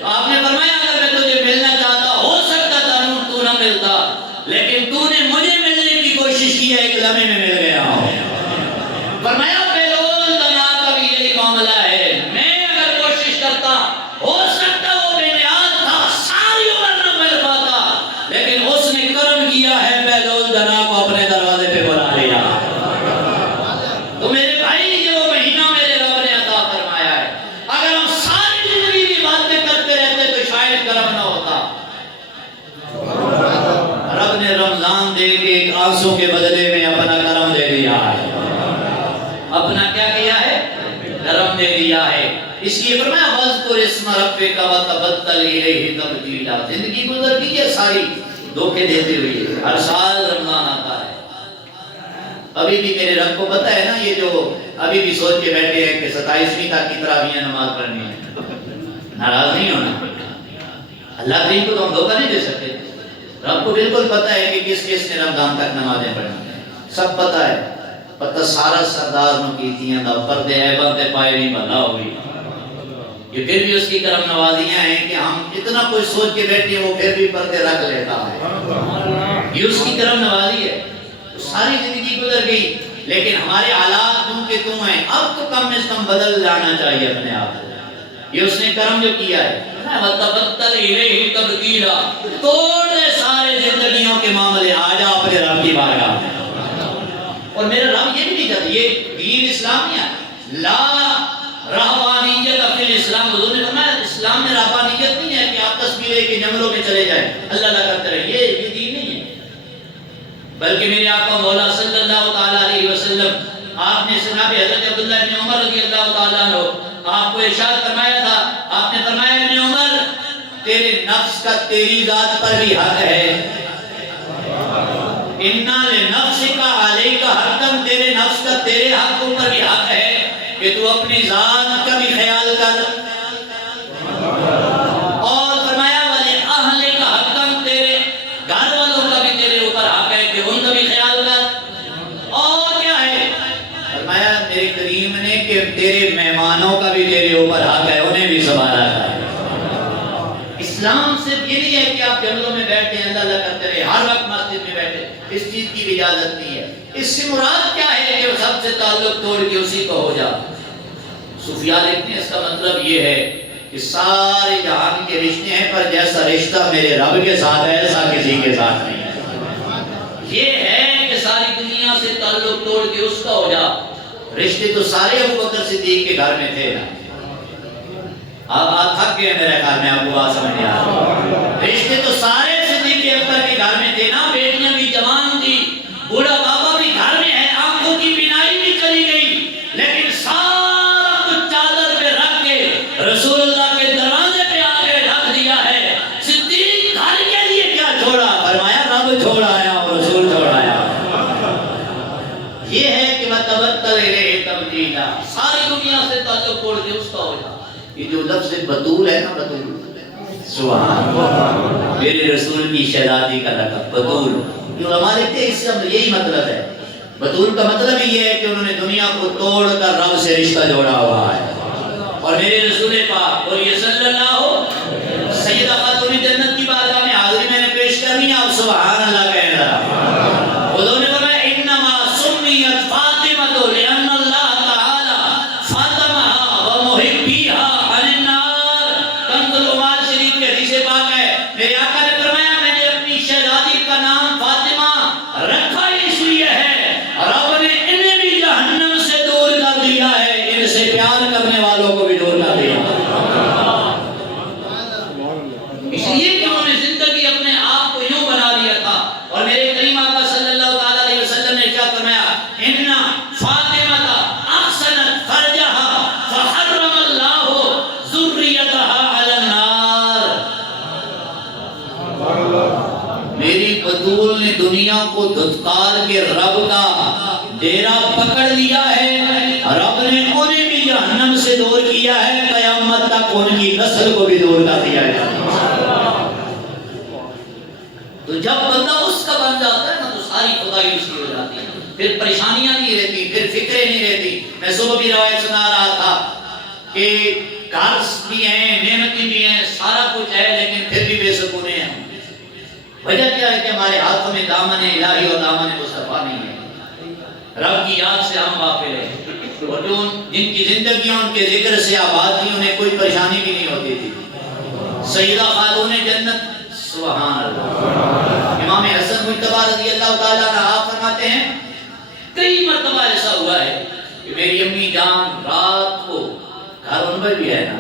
آپ نے فرمایا اگر میں تجھے ملنا چاہتا ہو سکتا تھا تو نہ ملتا، لیکن تو نے مجھے ملنے کی کوشش کی ہے، ایک لمحے میں مل گیا ہوں۔ فرمایا بیلول دنا کا بھی یہی معاملہ ہے، میں اگر کوشش کرتا ہو سکتا وہ بے نیاز تھا، ساری عمر نہ مل پاتا، لیکن اس نے کرم کیا ہے، بیلول دنا کو اپنے دروازے پہ بلا لیا۔ تو میرے بھائی یہ وہ مہینہ میرے رب نے عطا فرمایا ہے، اگر ہم ساری زندگی بھی باتیں کرتے رہتے تو شاید کرم نہ ہوتا۔ رب نے رمضان دے کے ایک آنسوں کے بدلے میں اپنا کرم دے دیا ہے، اپنا کیا کیا ہے؟ کرم دے دیا ہے۔ اس لیے فرمایا وَاذْكُرِ اسْمَ رَبِّكَ وَتَبَتَّلْ إِلَيْهِ تَبْتِيلًا۔ زندگی گزر کیجئے ساری دھوکے دیتے ہوئے، ہر سال رمضان آتا ہے۔ ابھی بھی میرے رب کو پتہ ہے نا، یہ جو ابھی بھی سوچ کے بیٹھے ہیں کہ 27ویں تک کی تراویح نماز پڑھنی ہے، ناراض نہیں ہونا۔ اللہ کریم کو تو ہم دھوکہ نہیں دے سکتے۔ رب کو بالکل پتہ ہے کہ کس کس نے رمضان تک نمازیں پڑھنی ہیں، سب پتہ ہے۔ پتہ سارا سردار نو کیتیاں دا پردے عیباں تے پائے نہیں بھلا ہوگی۔ یہ پھر بھی اس کی کرم نوازیاں ہیں کہ ہم اتنا کوئی سوچ کے بیٹھے ہیں وہ پھر بھی پردے رکھ لیتا ہے، یہ اس کی کرم نوازی ہے۔ ساری زندگی گزر گئی لیکن ہمارے حالات دوں کے توں ہیں، اب تو کم از کم بدل جانا چاہیے اپنے آپ کو۔ یہ اس نے کرم جو کیا ہے، وَتَبَتَّلْ إِلَيْهِ تَبْتِيلًا، توڑ دے سارے زندگیوں کے معاملے، آ جا اپنے رب کی بارگاہ میں۔ اور میرا رب یہ بھی نہیں چاہتا، یہ دین اسلامیہ لا رہبانیت فی الاسلام۔ حضور نے فرمایا اسلام میں رہبانیت نہیں ہے کہ آپ تسبیح لے کے جنگلوں میں چلے جائیں اللہ اللہ کرتے رہے، یہ دین نہیں ہے۔ بلکہ میرے آقا مولا صلی اللہ تعالیٰ علیہ وسلم، آپ نے جناب حضرت عبداللہ ابن عمر رضی اللہ تعالیٰ عنہ آپ کو ارشاد فرمایا تھا، آپ نے فرمایا ابن عمر تیرے نفس کا تیری ذات پر بھی حق ہے، اِنَّا لِنَفْسِكَ عَلَيْكَ حَقًّا، تیرے نفس کا تیرے حق پر بھی حق ہے کہ تو اپنی ذات کا بھی خیال کر، اور فرمایا وَلِأَهْلِكَ حَقًّا، تیرے گھر والوں کا بھی تیرے اوپر حق ہے کہ ان کا بھی خیال کر، اور کیا ہے؟ فرمایا میرے کریم نے کہ تیرے مہمانوں کا بھی تیرے اوپر حق ہے، انہیں بھی سنبھالا ہے۔ اسلام صرف یہ نہیں ہے کہ آپ جنگلوں میں بیٹھے ہیں اللہ اللہ کرتے رہے، ہر وقت مسجد میں بیٹھے، اس چیز کی بھی اجازت نہیں ہے۔ اس سے مراد کیا ہے کہ وہ سب سے تعلق توڑ کے اسی کو ہو جا۔ صوفیاء لکھتے ہیں اس کا مطلب یہ ہے کہ سارے جہان کے رشتے ہیں پر جیسا رشتہ میرے رب کے ساتھ ہے ایسا کسی کے ساتھ نہیں ہے۔ یہ ہے کہ ساری دنیا سے تعلق توڑ کے اس کا ہو جا۔ رشتے تو سارے ابو بکر صدیق کے گھر میں تھے نا، آپ تھک گئے میرے خیال میں، آپ کو بات سمجھ نہیں آ رہا۔ رشتے تو سارے صدیق اکبر کے گھر میں تھے نا، بیٹیاں بھی جوان تھی، بوڑھا بابا بھی گھر میں ہے، آنکھوں کی بینائی بھی چلی گئی، لیکن سارا کچھ چادر پہ رکھ کے رسول اللہ کے دروازے پہ آ کے رکھ دیا ہے۔ صدیق گھر کے لیے کیا چھوڑا؟ فرمایا رب چھوڑ آیا اور رسول چھوڑ آیا۔ یہ ہے کہ وَتَبَتَّلْ إِلَيْهِ تَبْتِيلًا، ساری دنیا سے تعلق توڑ کے اس کا ہو جا۔ یہ جو لفظ بطول ہے نا، بطول سبحان اللہ، میرے رسول کی شہزادی کا لقب بطول. علماء لکھتے ہیں اس کا یہی مطلب ہے. بطول کا مطلب یہ ہے کہ انہوں نے دنیا کو توڑ کر رب سے رشتہ جوڑا ہوا ہے. اور میرے رسول پاک اور یہ صلی اللہ سیدہ خاتون جنت کی بارگاہ میں حاضری میں نے پیش کرنی ہے. آپ سبحان اللہ کہہ رہا. انہوں نے فرمایا انما سمیت فاطمہ لأن اللہ تعالی فاطمہ و محبیہا عن النار. کنز العمال شریف کے حدیث پاک ہے. میرے آقا نے فرمایا میں نے اپنی شہزادی کا نام فاطمہ رکھا اس لیے ہے رب نے انہیں بھی جہنم سے دور کر دیا ہے، ان سے پیار کرنے والوں کو بھی دور کر دیا. اس لیے کہ انہوں نے زندگی اپنے آپ کو یوں بنا لیا تھا. اور میرے کریم آقا صلی اللہ تعالی علیہ وسلم نے کیا فرمایا ان فاطمہ احسنت فرجها فحرم اللہ ذریتها علی النار. میری بطول نے دنیا کو دھتکار کے رب کا ڈیرا پکڑ لیا ہے، رب نے انہیں بھی جہنم سے دور کیا ہے، قیامت تک ان کی نسل کو بھی دور کر دیا ہے. تو جب بندہ اس کا بن جاتا ہے نا تو ساری خدائی اس کی ہو جاتی ہے، پھر پریشانیاں نہیں رہتی، پھر فکریں نہیں رہتی. میں صبح بھی روایت سنا رہا تھا کہ گھر بھی ہیں، نعمتیں بھی ہیں، سارا کچھ ہے، لیکن پھر بھی بے سکونے ہیں. وجہ کیا ہے کہ ہمارے ہاتھوں میں دامن الہی اور دامن مصطفیٰ نہیں ہے. رب کی یاد سے ہم غافل ہیں، اور جو جن کی زندگیوں ان کے ذکر سے آباد تھی انہیں کوئی پریشانی بھی نہیں ہوتی تھی. سیدہ خاتون جنت سبحان اللہ. امام حسن مجتبی رضی اللہ تعالیٰ عنہ آپ فرماتے ہیں کئی مرتبہ ایسا ہوا ہے کہ میری امی جان رات کو گھر ان پر بھی ہے نا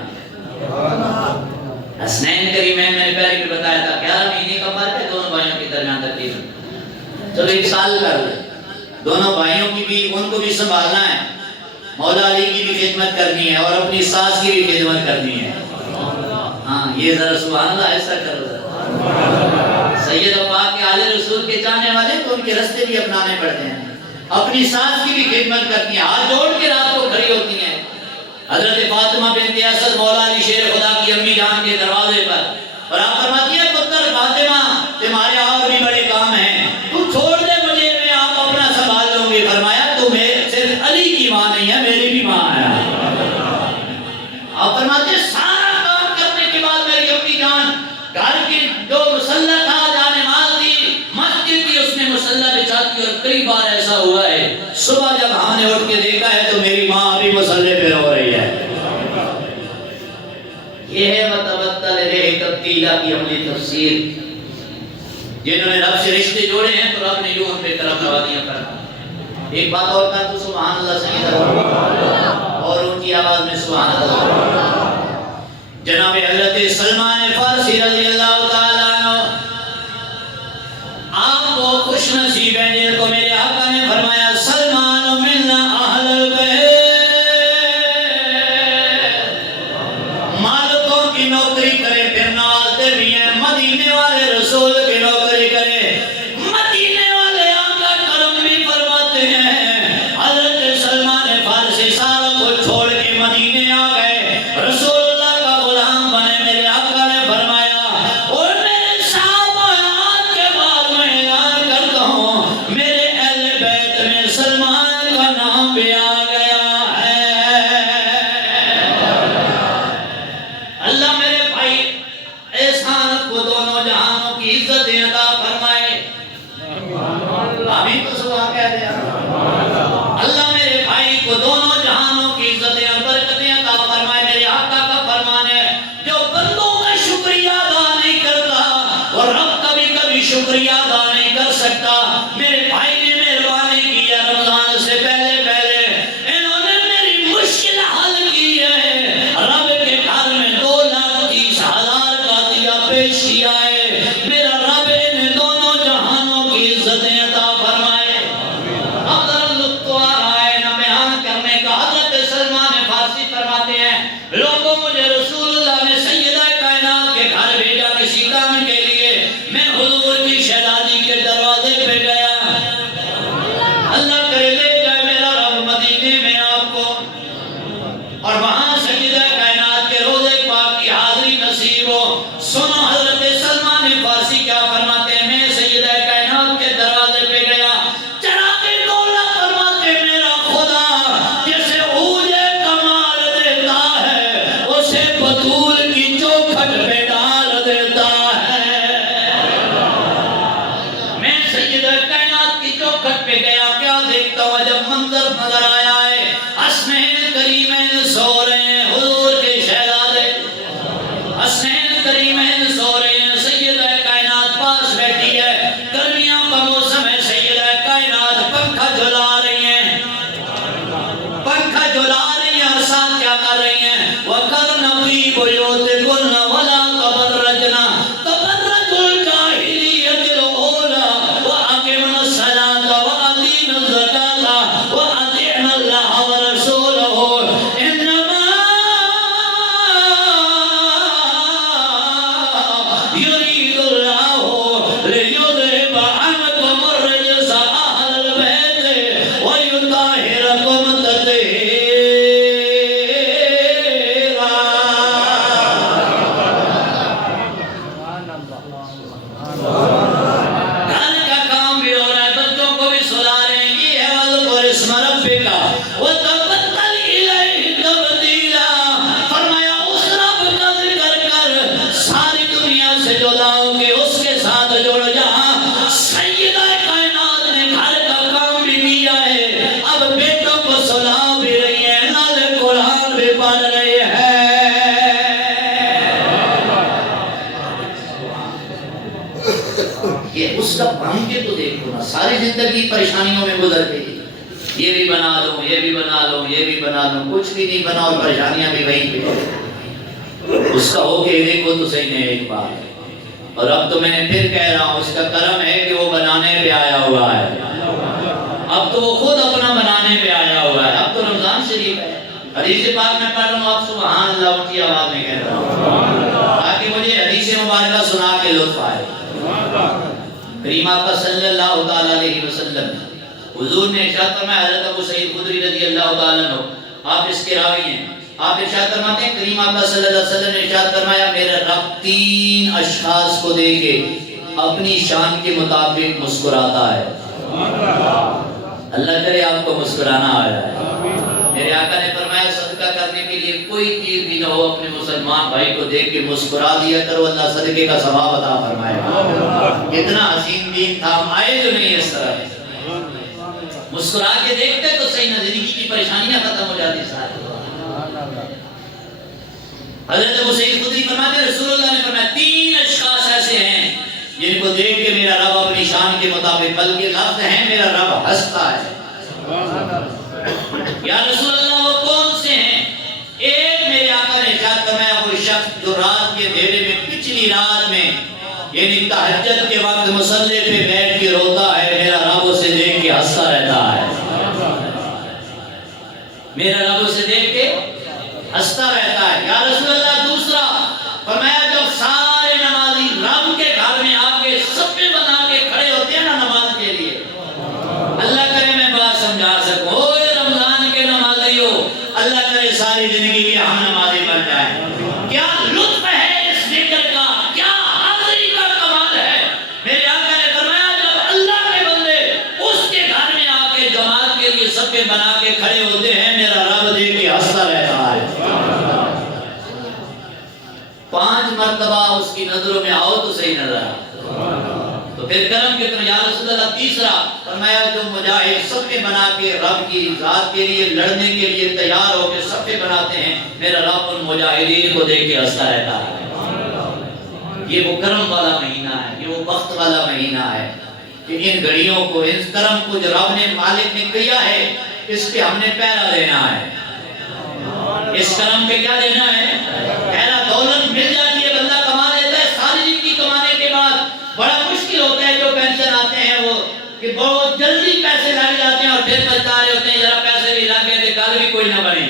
حسنین کریمین میں نے پہلے بھی بتایا تھا 11 مہینے کا فرق ہے دونوں بھائیوں کے درمیان تقریباً. چلو 1 سال کر لیں. دونوں بھائیوں کی بھی ان کو بھی سنبھالنا ہے، مولا علی کی بھی خدمت کرنی ہے اور اپنی ساس کی بھی خدمت کرنی ہے. ہاں یہ ذرا سبحان اللہ ایسا کرو. سید پاک کے آل رسول کے چاہنے والے تو ان کے رستے بھی اپنانے پڑتے ہیں. اپنی ساس کی بھی خدمت کرتی ہیں، ہاتھ جوڑ کے رات کو کھڑی ہوتی ہیں. حضرت فاطمہ بنت اسد مولا علی شیر خدا کی امی جان کے دروازے پر، اور آپ فرماتی ہیں پتر فاطمہ تمہارے اور بھی بڑے کام ہیں، تو چھوڑ دے مجھے، میں آپ اپنا سنبھال لوں گی. فرمایا تو صرف علی کی ماں نہیں ہے، میری بھی ماں ہے. آپ فرماتے ہیں سارا کام کرنے کے بعد میری امی جان گھر کی جو مصلی تھا جہاں نماز دی مسجد کی اس میں مصلی بچھاتی. اور کئی بار ایسا ہوا ہے صبح جب ہم نے اٹھ کے دیکھا ہے تو میری ماں ابھی مصلی پہ رو رہی ہے. یہ ہے متبدل رہ تبدیلہ کی عملی تفسیر. جنہوں نے رب سے رشتے جوڑے ہیں تو رب نے یوں ان پہ کرم نوازیاں فرمائی. ایک بات اور کہا تو سبحان اللہ سیدہ اور ان کی آواز میں سبحان اللہ. جناب حضرت سلمان فارسی رضی اللہ تعالیٰ عنہ آپ کو خوش نصیب ہیں جن کو میرے آقا نے فرمایا سلمان منا اہل البیت. مالکوں کی نوکری کرے پھر نوازتے بھی ہیں، مدینے والے رسول کی نوکری کرے، مدینے والے آقا کرم بھی فرماتے ہیں. حضرت سلمان فارسی سارا کچھ چھوڑ کے مدینے آ گئے، رسول شکریہ ادا نہیں کر سکتا. میرے بھائی نے مہربانی کی ہے، رمضان سے پہلے پہلے انہوں نے میری مشکل حل کی ہے. رب کے گھر میں 2,30,000 کا دیا پیش کیا ہے. میرا رب ان دونوں جہانوں کی عزتیں عطا فرمائے. اب ذرا لطف آ رہا ہے نہ بیان کرنے کا. حضرت سلمان فارسی فرماتے ہیں لوگوں مجھے رسول اللہ نے سیدہ کائنات کے گھر بھیجا کسی کام کے لیے. میں حضور کی شہزادی سنو حضرت سلمان فارسی کیا فرماتے ہیں، میں سیدہ کائنات کے دروازے پہ گیا، چڑھا کے دولا فرماتے میرا خدا جسے اوجے کمال دیتا ہے اسے بطول کی چوکھٹ پہ ڈال دیتا ہے۔ میں سیدہ کائنات کی چوکھٹ پہ گیا، کیا دیکھتا ہوں، جب منظر نظر آیا ہے حسنین کریمین سو رہے ہیں، حضور کے شہزادے حسنین کریمین سو رہے ہیں، سیدہ کائنات پاس بیٹھی ہے، گرمیوں کا موسم ہے، سیدہ کائنات پنکھا جھلا رہی ہیں، پنکھا جھلا رہی ہیں اور ساتھ کیا کر رہی ہیں، وَقَرْنَ فِي بُيُوتِكُنَّ وَلَا تَبَرَّجْنَ تَبَرَّجُ الْجَاهِلِيَّةِ الْأُولَىٰ وَأَقِمْنَ الصَّلَاةَ وَآتِينَ الزَّكَاةَ وَأَطِعْنَ اللَّهَ وَرَسُولَهُ إِنَّمَا يُرِيدُ اللَّهُ لِيُذْهِبَ عَنكُمُ الرِّجْسَ أَهْلَ الْبَيْتِ وَيُطَهِّرَكُمْ تَطْهِيرًا۔ گھر کا کام بھی ہو رہا ہے، بچوں کو بھی سلا رہے ہیں، یہ ہے وَاذْكُرِ اسْمَ رَبِّكَ وَتَبَتَّلْ إِلَيْهِ تَبْتِيلًا۔ فرمایا اس رب کا ذکر کر، ساری دنیا سے جو لاؤ گے اس کے ساتھ جڑ جا۔ سیدہ کائنات نے گھر کا کام بھی کیا ہے، اب بیٹوں کو سلا بھی رہی ہے، نازل قرآن بھی پڑھ رہی ہے۔ یہ اس کا بن کے تو دیکھو نا، ساری زندگی پریشانیوں میں گزر گئی، یہ بھی بنا لو، یہ بھی بنا لو، یہ بھی بنا لو، کچھ بھی نہیں بنا اور پریشانیاں بھی وہیں پہ۔ اس کا ہو کے دیکھو تو صحیح نہیں ایک بات، اور اب تو میں نے پھر کہہ رہا ہوں اس کا کرم ہے کہ وہ بنانے پہ آیا ہوا ہے، اب تو وہ خود اپنا بنانے پہ آیا ہوا ہے۔ اب تو رمضان شریف ہے، حدیث پاک میں پڑھ رہا ہوں، آپ سبحان اللہ اونچی آواز میں کہہ رہا ہوں تاکہ مجھے حدیث مبارکہ سنا کے لطف آئے۔ کریم آقا صلی اللہ تعالیٰ علیہ وسلم حضور نے ارشاد فرمایا، حضرت ابو سعید خدری رضی اللہ تعالیٰ عنہ آپ اس کے راوی ہیں، آپ ارشاد فرماتے ہیں کریم آقا صلی اللہ علیہ وسلم نے ارشاد فرمایا میرا رب 3 اشخاص کو دے کے اپنی شان کے مطابق مسکراتا ہے۔ اللہ کرے آپ کو مسکرانا آ رہا ہے۔ میرے آقا نے فرمایا صدقہ کرنے کے لیے کوئی چیز بھی نہ ہو، اپنے مسلمان بھائی کو دیکھ کے مسکرا دیا کرو، اللہ صدقے کا ثواب عطا فرمائے گا۔ کتنا حسین دین تھا، ہم آئے جو نہیں اس طرح، مسکرا کے دیکھتے تو صحیح نہ، زندگی کی پریشانیاں ختم ہو جاتی ساری۔ حضرت ابو سعید خدری فرماتے ہیں رسول اللہ نے فرمایا 3 اشخاص ایسے ہیں جن کو دیکھ کے میرا رب اپنی شان کے مطابق، بلکہ لفظ ہے میرا رب ہنستا ہے۔ یا رسول اللہ وہ کون سے ہیں؟ ایک میرے آقا نے ارشاد فرمایا وہ شخص جو رات کے اندھیرے میں، پچھلی رات میں یعنی تہجد کے وقت مصلی پہ بیٹھ کے روتا ہے، میرا رب اسے دیکھ کے ہنستا رہتا ہے، میرا رب اسے دیکھ کے ہنستا رہتا ہے۔ یا رسول اللہ دوسرا فرمایا جب سارے نمازی رب کے گھر میں آ کے صفیں بنا کے کھڑے ہوتے ہیں نا نماز کے لیے، اللہ کرے میں بات سمجھا سکوں، اوے رمضان کے نمازیوں، اللہ کرے ساری زندگی کے ہم نمازی بن جائیں۔ کیا لطف ہے اس ذکر کا، کیا حاضری کا کمال ہے۔ میرے آقا نے فرمایا جب اللہ کے بندے اس کے گھر میں آ کے جماعت کے لیے صفیں بنا کے کھڑے ہوتے ہیں، میرا رب دیکھ کے ہنستا رہتا ہے۔ 5 مرتبہ اس کی نظروں میں آؤ تو صحیح نظر آ، تو پھر کرم کتنا۔ یا رسول اللہ تیسرا فرمایا جو مجاہد صفیں بنا کے رب کی ذات کے لیے لڑنے کے لیے تیار ہو کے صفیں بناتے ہیں، میرا رب ان مجاہدین کو دیکھ کے ہنستا رہتا ہے۔ یہ وہ کرم والا مہینہ ہے، یہ وہ وقت والا مہینہ ہے کہ ان گھڑیوں کو، ان کرم کو جو رب نے مالک نے کیا ہے، اس پہ ہم نے پہرا دینا ہے۔ اس کرم پہ کیا دینا ہے؟ پہلا۔ دولت مل جاتی ہے، بندہ کما لیتا ہے، ساری زندگی کمانے کے بعد بڑا مشکل ہوتا ہے، جو پینشن آتے ہیں وہ کہ بہت جلدی پیسے لگ جاتے ہیں اور پھر پچھتا رہے ہوتے ہیں ذرا پیسے بھی لگ گئے تھے کل بھی کوئی نہ بنے۔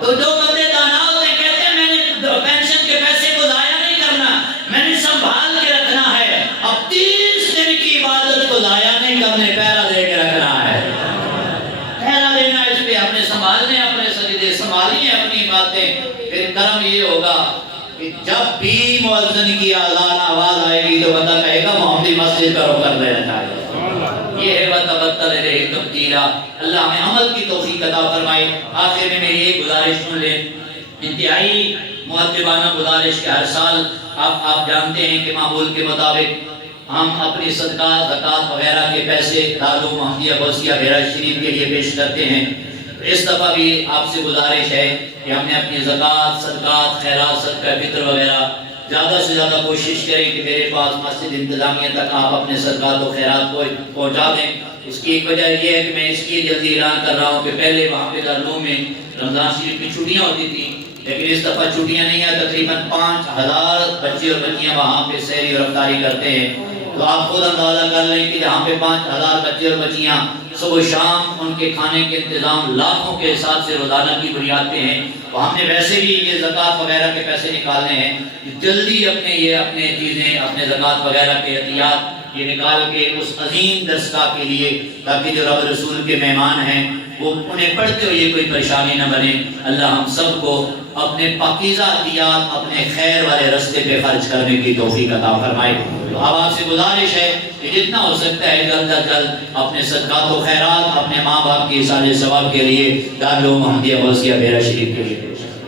تو جو بندے دانا ہوتے ہیں کہتے ہیں میں نے پینشن کے پیسے کو ضائع نہیں کرنا، میں نے سنبھال کے رکھنا ہے، اب 30 دن کی عبادت کو ضائع نہیں کرنے، پہرا دے کے رکھنا ہے، پہرا دینا اس پہ اپنے سنبھالنے، اپنے سجدے سنبھالیے اپنی باتیں، پھر کرم یہ ہوگا کہ جب جب بھی مؤذن کی اذان آواز آئے گی تو بندہ کہے گا محمدی مسجد کا رخ کر لینا چاہیے۔ یہ ہے وَتَبَتَّلِ إِلَيْهِ تَبْتِيلًا۔ اللہ ہمیں عمل کی توفیق عطا فرمائے۔ آخر میں میری ایک گزارش سن لیں، انتہائی مؤدبانہ گزارش کہ ہر سال آپ جانتے ہیں کہ معمول کے مطابق ہم اپنی صدقات زکوٰۃ وغیرہ کے پیسے دارالعلوم محمدیہ غوثیہ بحیرہ شریف کے لیے پیش کرتے ہیں۔ اس دفعہ بھی آپ سے گزارش ہے کہ ہم نے اپنی زکوٰۃ صدقات خیرات صدقہ فطر وغیرہ زیادہ سے زیادہ کوشش کریں کہ میرے پاس مسجد انتظامیہ تک آپ اپنے صدقات و خیرات کو پہنچا دیں۔ اس کی ایک وجہ یہ ہے کہ میں اس لیے جلدی اعلان کر رہا ہوں کہ پہلے وہاں پہ دارالعلوم میں رمضان شریف کی چھٹیاں ہوتی تھیں، لیکن اس دفعہ چھٹیاں نہیں ہیں۔ تقریباً 5000 بچے اور بچیاں وہاں پہ سحری اور افطاری کرتے ہیں۔ تو آپ خود اندازہ کر لیں کہ جہاں پہ 5000 بچے اور بچیاں صبح و شام ان کے کھانے کے انتظام لاکھوں کے حساب سے روزانہ کی بنیاد پہ ہیں، تو ہم نے ویسے بھی یہ زکوٰۃ وغیرہ کے پیسے نکالنے ہیں، جلدی اپنے چیزیں اپنے زکوٰۃ وغیرہ کے عطیات یہ نکال کے اس عظیم درسگاہ کے لیے، تاکہ جو رب رسول کے مہمان ہیں وہ انہیں پڑھتے ہوئے کوئی پریشانی نہ بنے۔ اللہ ہم سب کو اپنے پاکیزہ عطیات اپنے خیر والے رستے پہ خرچ کرنے کی توفیق عطا فرمائے۔ تو اب آپ سے گزارش ہے کہ جتنا ہو سکتا ہے جلد از جلد اپنے صدقات و خیرات اپنے ماں باپ کی ایصال ثواب کے لیے دارالعلوم محمدیہ غوثیہ بحیرہ شریف کے لیے